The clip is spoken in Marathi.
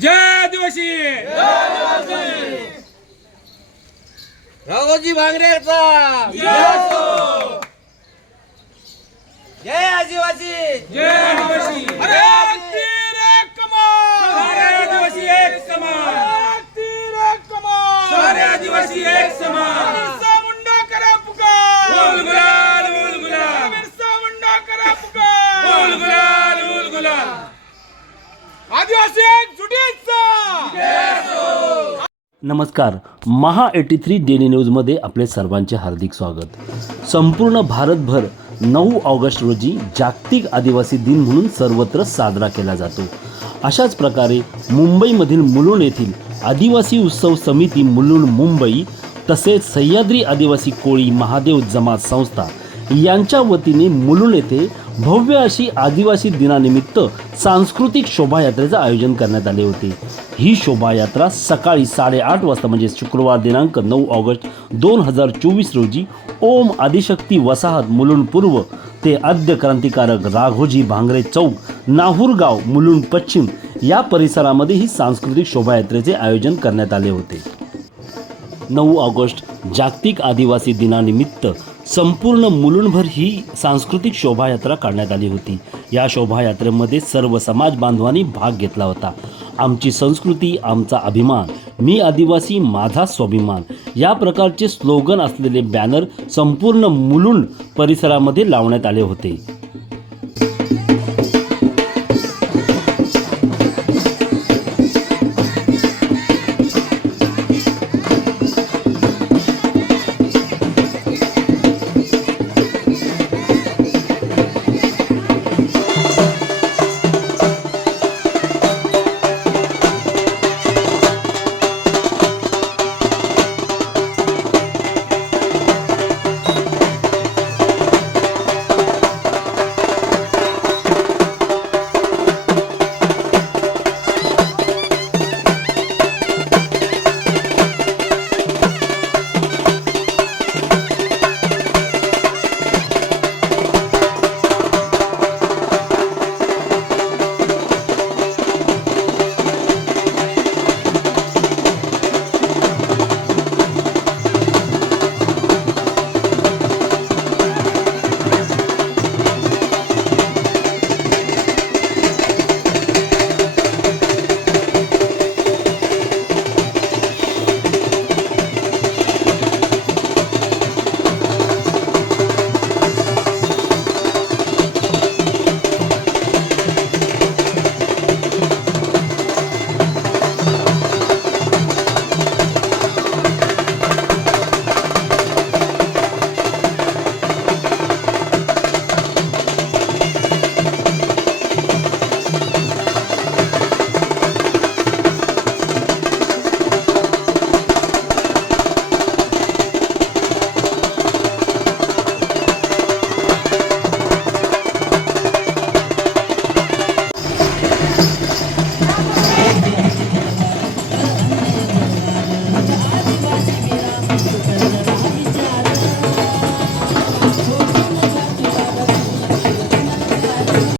जय आदिवासी राघोजी भांगरेचा जय आदिवासी! जय आदिवासी! अरे आदिवासी! एक समान! सारे आदिवासी एक समान! नमस्कार महा एटी थ्री डेली न्यूजमध्ये आपले सर्वांचे हार्दिक स्वागत. संपूर्ण भारतभर नऊ ऑगस्ट रोजी जागतिक आदिवासी दिन म्हणून सर्वत्र साजरा केला जातो. अशाच प्रकारे मुंबईमधील मुलुंड येथील आदिवासी उत्सव समिती मुलुंड मुंबई तसेच सह्याद्री आदिवासी कोळी महादेव जमात संस्था यांच्या वतीने मुलुंड येथे भव्य अशी आदिवासी दिनानिमित्त सांस्कृतिक शोभायात्रेचं आयोजन करण्यात आले होते. ही शोभायात्रा सकाळी साडेआठ वाजता म्हणजे शुक्रवार दिनांक नऊ ऑगस्ट दोन हजार चोवीस रोजी ओम आदिशक्ती वसाहत मुलुंड पूर्व ते आद्य क्रांतिकारक राघोजी भांगरे चौक नाहूरगाव मुलुंड पश्चिम या परिसरामध्ये ही सांस्कृतिक शोभायात्रेचे आयोजन करण्यात आले होते. नऊ ऑगस्ट जागतिक आदिवासी दिनानिमित्त संपूर्ण मुलुंडभर ही सांस्कृतिक शोभायात्रा काढण्यात आली होती. या शोभायात्रेमध्ये सर्व समाज बांधवांनी भाग घेतला होता. आमची संस्कृती आमचा अभिमान मी आदिवासी माझा स्वाभिमान या प्रकारचे स्लोगन असलेले बॅनर संपूर्ण मुलुंड परिसरामध्ये लावण्यात आले होते.